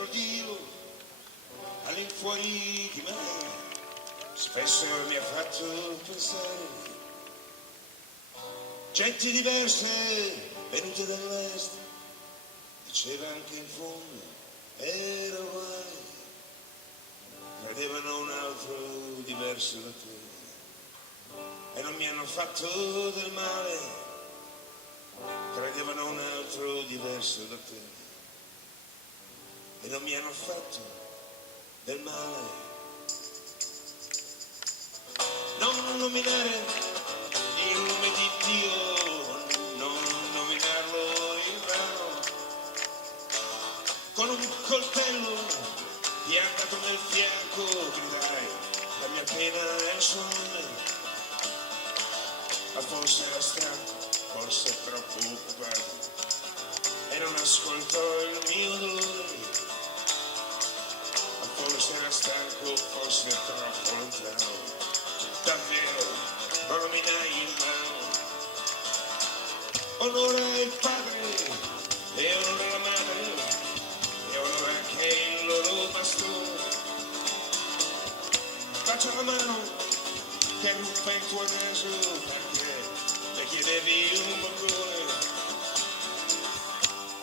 nostro Dio all'infuori di me spesso mi ha fatto pensare. Genti diverse venute dall'est, diceva anche in fondo era guai, credevano un altro diverso da te e non mi hanno fatto del male, credevano un altro diverso da te e non mi hanno fatto del male. Non nominare il nome di Dio, non nominarlo in vano, con un coltello piantato nel fianco gridai la mia pena è il suo nome, ma forse era stanco, forse troppo occupato e non ascoltò il mio dolore, ma forse era stanco, forse troppo lontano. Davvero lo nominai in mano. Onora il padre e onora la madre e onora anche il loro bastone. Faccia la mano che ruppe il tuo naso perché le chiedevi un boccone.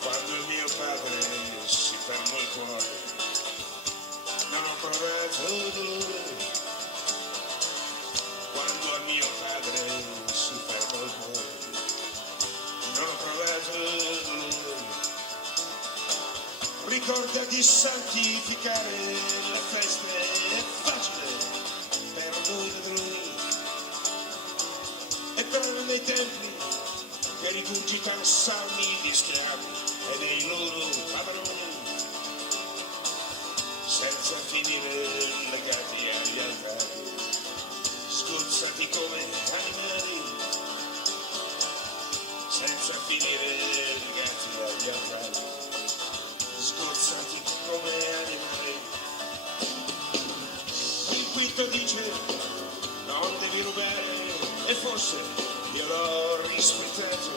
Quando il mio padre si fermò il cuore non ho provato dolore. Quando al mio padre si fermò il cuore non ho provato dolore. Ricorda di santificare le feste, è facile per noi ladroni e per nei templi che rigurgitano salmi di schiavi e dei loro padroni senza finire legati agli altari, sgozzati come animali, senza finire legati agli altari, sgozzati come animali. Il quinto dice non devi rubare e forse io l'ho rispettato,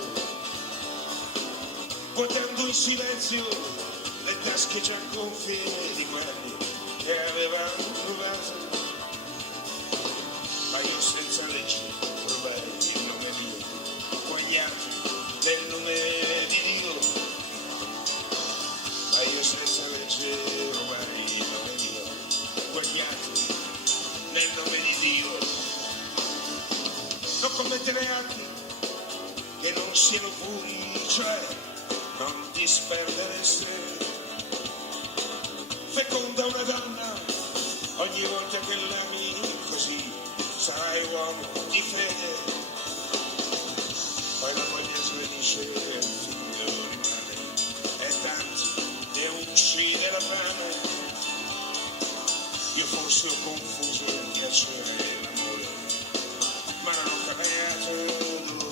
guardando in silenzio le tasche già gonfie di quelli che avevano rubato. Ma io senza legge rubai il nome mio, quegli altri nel nome di Dio. Ma io senza legge rubai il nome mio, quegli altri nel nome di Dio. Non commettere atti che non siano puri, cioè non disperdere sé. Feconda una donna ogni volta che l'ami così sarai uomo di fede, poi la moglie svenisce il figlio rimane e tanti ne uccide la fame. Io forse ho confuso il piacere e l'amore, ma non ho creato dolore.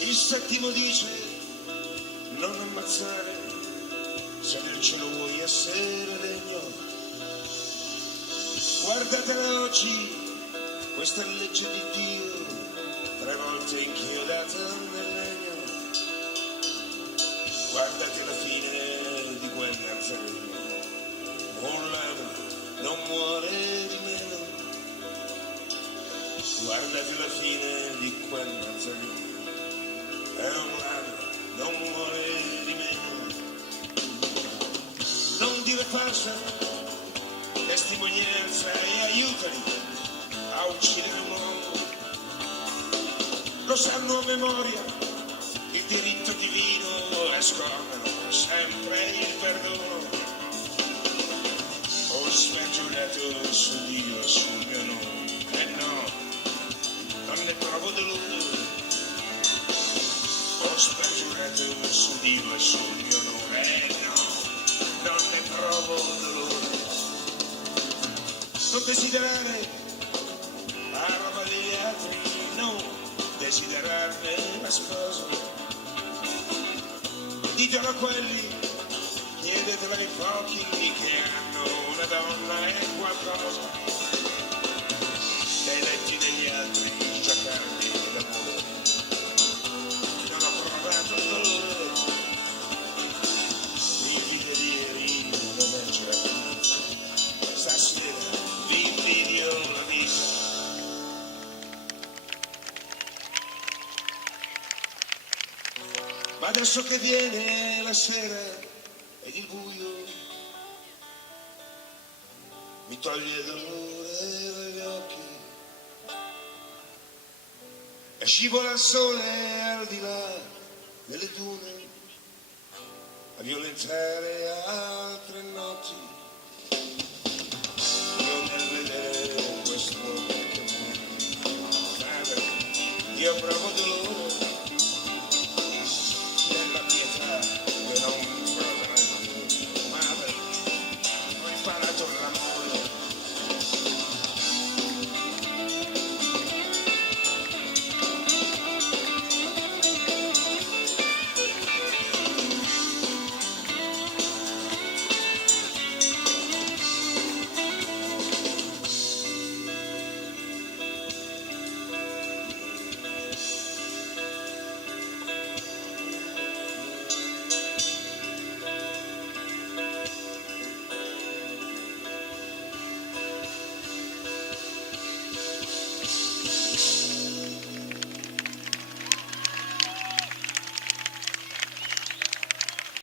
Il settimo dice non ammazzare se del cielo vuoi essere degno. Guardatela oggi, questa legge di Dio, 3 volte inchiodata nel legno. Guardate la fine di quel Nazareno, un ladro non muore di meno. Guardate la fine di quel Nazareno, è un ladro non muore di meno. Non dire falsa testimonianza e aiutali a uccidere un uomo. Lo sanno a memoria il diritto divino e scornano sempre il perdono. Ho spergiurato su Dio e sul mio nome, e no, non ne provo dolore. Ho spergiurato su Dio e sul mio nome, no, non ne provo dolore. Non desiderare la roba degli altri, non desiderarne la sposa. Ditelo a quelli, chiedetelo ai pochi che hanno una donna e qualcosa. Dai letti degli altri Ma adesso che viene la sera ed il buio mi toglie il dolore dagli occhi e scivola il sole al di là delle dune a violentare altre notti. Io nel vedere questo uomo che muore, io provo dolore